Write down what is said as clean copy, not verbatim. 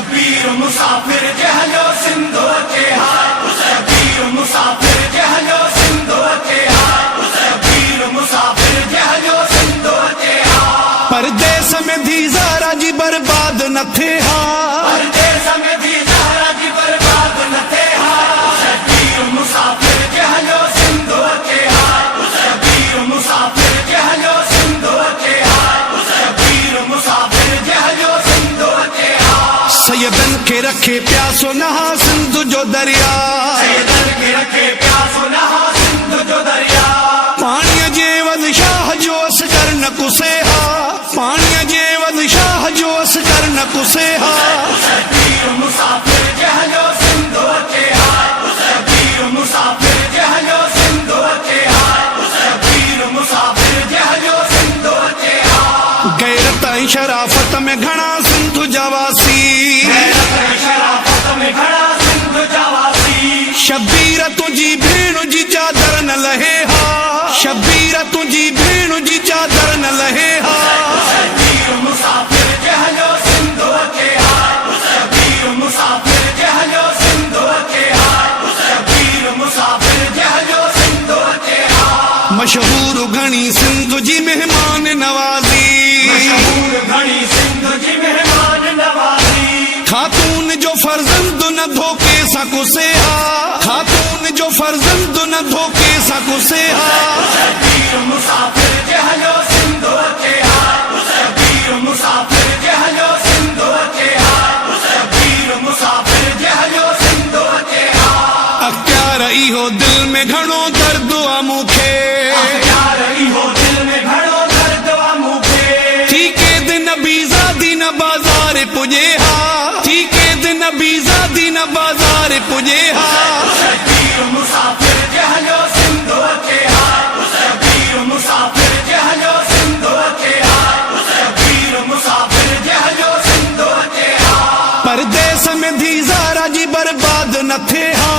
शबीर मुसाफिर जहलो सिंधो के हाथ, शबीर मुसाफिर जहलो सिंधो के हाथ, शबीर मुसाफिर जहलो सिंधो के हाथ। परदेस में थी ज़हरा जी बर्बाद न थे हा, परदेस में थी ज़हरा जी बर्बाद न थे हा, शबीर मुसाफिर जहलो सिंधो के हाथ, शबीर मुसाफिर जहलो सिंधो के हाथ, शबीर मुसाफिर जहलो सिंधो के हाथ। सैयदन के रखे प्यासो नहा सिंध जो दरिया, सैयदन के रखे प्यासो नहा सिंध जो दरिया। पानी जे वद शाह जो अस कर न कुसे हा, पानी जे वद शाह जो अस कर न कुसे हा। शबीर मुसाफिर जहलो सिंधो के हाथ, शबीर मुसाफिर जहलो सिंधो के हाथ, शबीर मुसाफिर जहलो सिंधो के हाथ। गैरत ऐं शराफत में घणा सिंधु जवासी, शराफत में घणा सिंध जवासी। शबीर तुझी भेण जी चादर न लहे हा, शबीर तुझी भेण जी चादर न लहे हा। शबीर मुसाफिर जहलो सिंधो के हाथ, शबीर मुसाफिर जहलो सिंधो के हाथ, शबीर मुसाफिर जहलो सिंधो के हाथ। मशहूर घणी सिंधु जी मेहमान नवाजी, मशहूर घणी सिंध जी मेहमान नवाजी। खातून जो फर्जंद न धोखे सा कुसे हा, खातून जो फर्जंद न धोखे सा कुसे हा। शबीर मुसाफिर जहलो सिंधो के हाथ, शबीर मुसाफिर जहलो सिंधो के हाथ, शबीर मुसाफिर जहलो सिंधो के हाथ। अख्तियार इहो दिल में घणो दर्द आ मूंखे, प्यार इहो दिल में घणो दर्द आ मूंखे। थी के दिन बीज़ादी न बाज़ार पुॼे हा, थी के दिन बीज़ादी न बाज़ार पुॼे हा। शबीर मुसाफिर जहलो सिंधो के हाथ, शबीर मुसाफिर जहलो सिंधो के हाथ, शबीर मुसाफिर जहलो सिंधो के हाथ। परदेस में थी ज़हरा जी बर्बाद न थे हा,